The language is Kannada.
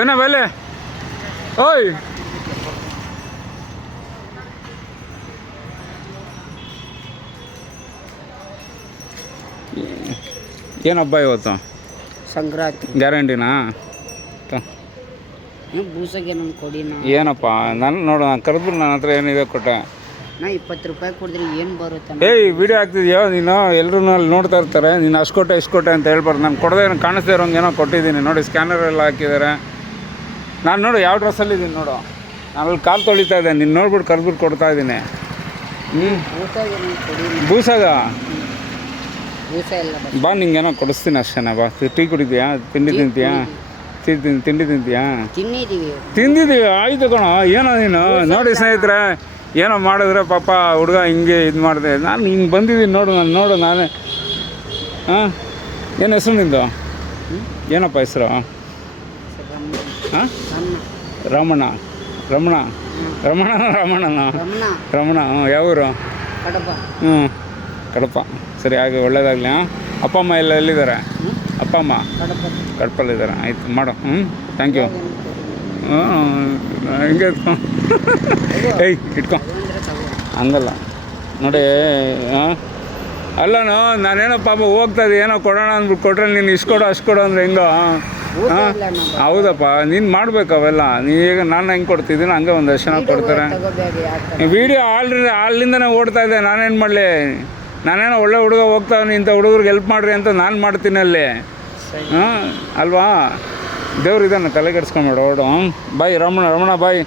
ಏನೋ ಬೆಲೆ ಓಯ್ ಏನಬ್ಬ ಇವತ್ತು ಸಂಕ್ರಾಂತಿ ಗ್ಯಾರಂಟಿನಾ ಬೂಸಾಗೆ ನಮ್ಮ ಕೊಡಿ ಏನಪ್ಪ ನಾನು ನೋಡು ನಾನು ಕರೆದ್ಬಿಟ್ಟು ನನ್ನ ಹತ್ರ ಏನಿದೆ ಕೊಟ್ಟೆ ನಾ 20 ರೂಪಾಯಿ ಕೊಡಿದ್ರೆ ಏನು ಬರುತ್ತೆ? ಏಯ್ ವಿಡಿಯೋ ಆಗ್ತಿದ್ಯೋ ನೀನು ಎಲ್ಲರೂ ಅಲ್ಲಿ ನೋಡ್ತಾ ಇರ್ತಾರೆ ನೀನು ಅಷ್ಟು ಕೊಟ್ಟೆ ಅಂತ ಹೇಳ್ಬಾರ್ದು. ನಾನು ಕೊಡದೆ ಕಾಣಿಸ್ದೇ ಇರೋಂಗೆ ಏನೋ ಕೊಟ್ಟಿದ್ದೀನಿ ನೋಡಿ, ಸ್ಕ್ಯಾನರ್ ಎಲ್ಲ ಹಾಕಿದ್ದಾರೆ. ನಾನು ನೋಡು ಯಾವ ಡ್ರೆಸ್ಸಲ್ಲಿದ್ದೀನಿ ನೋಡು, ನಾನು ಅಲ್ಲಿ ಕಾಲು ತೊಳಿತಾ ಇದ್ದೆ, ನೀನು ನೋಡ್ಬಿಟ್ಟು ಕರೆದ್ಬಿಟ್ಟು ಕೊಡ್ತಾ ಇದ್ದೀನಿ. ಬೂಸಾಗ ಬಾ ನಿಂಗೇನೋ ಕೊಡಿಸ್ತೀನಿ ಅಷ್ಟೇನಾ. ಬಾ ಟೀ ಕುಡಿದ್ಯಾ, ತಿಂಡಿ ತಿಂತೀಯಾ? ತಿಂಡಿ ತಿಂತೀಯಾ? ತಿಂದಿದ್ದೀವಿ ಆಯಿತು ಕಣೋ. ಏನೋ ನೀನು ನೋಡಿ ಸ್ನೇಹಿತರೆ, ಏನೋ ಮಾಡಿದ್ರೆ ಪಾಪ ಹುಡುಗ ಹಿಂಗೆ ಇದು ಮಾಡಿದೆ. ನಾನು ಹಿಂಗೆ ಬಂದಿದ್ದೀನಿ ನೋಡು ನಾನೇ. ಹಾಂ ಏನು ಹೆಸರು ನಿಂದು? ಏನಪ್ಪ ಹೆಸರು? ಹಾಂ ರಮಣನ ಹ್ಞೂ ಯಾವೂರು? ಹ್ಞೂ ಕಡಪ. ಸರಿ ಹಾಗೆ ಒಳ್ಳೇದಾಗಲಿ. ಹಾಂ ಅಪ್ಪ ಅಮ್ಮ ಎಲ್ಲ ಎಲ್ಲಿದ್ದಾರೆ? ಅಪ್ಪ ಅಮ್ಮ ಕಡಪಲ್ಲಿದ್ದಾರೆ. ಆಯಿತು ಮಾಡು. Thank you. ಹಿಂಗೆ ಏಯ್ ಇಟ್ಕೊ ಹಂಗಲ್ಲ ನೋಡಿ. ಅಲ್ಲನೋ ನಾನೇನೋ ಪಾಪ ಹೋಗ್ತಾಯಿದ್ದೆ, ಏನೋ ಕೊಡೋಣ ಅಂದ್ಬಿಟ್ಟು ಕೊಟ್ಟರೆ ನೀನು ಇಷ್ಟು ಕೊಡು ಅಷ್ಟು ಕೊಡು ಅಂದರೆ ಹೆಂಗೋ? ಹೌದಪ್ಪ, ನೀನು ಮಾಡ್ಬೇಕು ಅವೆಲ್ಲ. ಈಗ ನಾನು ಹೆಂಗೆ ಕೊಡ್ತಿದ್ದೀನಿ ಹಂಗೆ ಒಂದು ದರ್ಶನ ಕೊಡ್ತಾರೆ. ವೀಡಿಯೋ ಅಲ್ಲಿಂದನೇ ಓಡ್ತಾ ಇದೆ, ನಾನೇನು ಮಾಡಲಿ? ನಾನೇನೋ ಒಳ್ಳೆ ಹುಡುಗ ಹೋಗ್ತಾನೆ, ಇಂಥ ಹುಡುಗರಿಗೆ ಹೆಲ್ಪ್ ಮಾಡಿರಿ ಅಂತ ನಾನು ಮಾಡ್ತೀನಿ ಅಲ್ಲಿ. ಹಾಂ ಅಲ್ವಾ? ದೇವ್ರು ಇದನ್ನು ತಲೆ ಕೆಡಿಸ್ಕೊಂಬೇಡ. ಓಡು ಬಾಯ್ ರಮಣ ಬಾಯ್.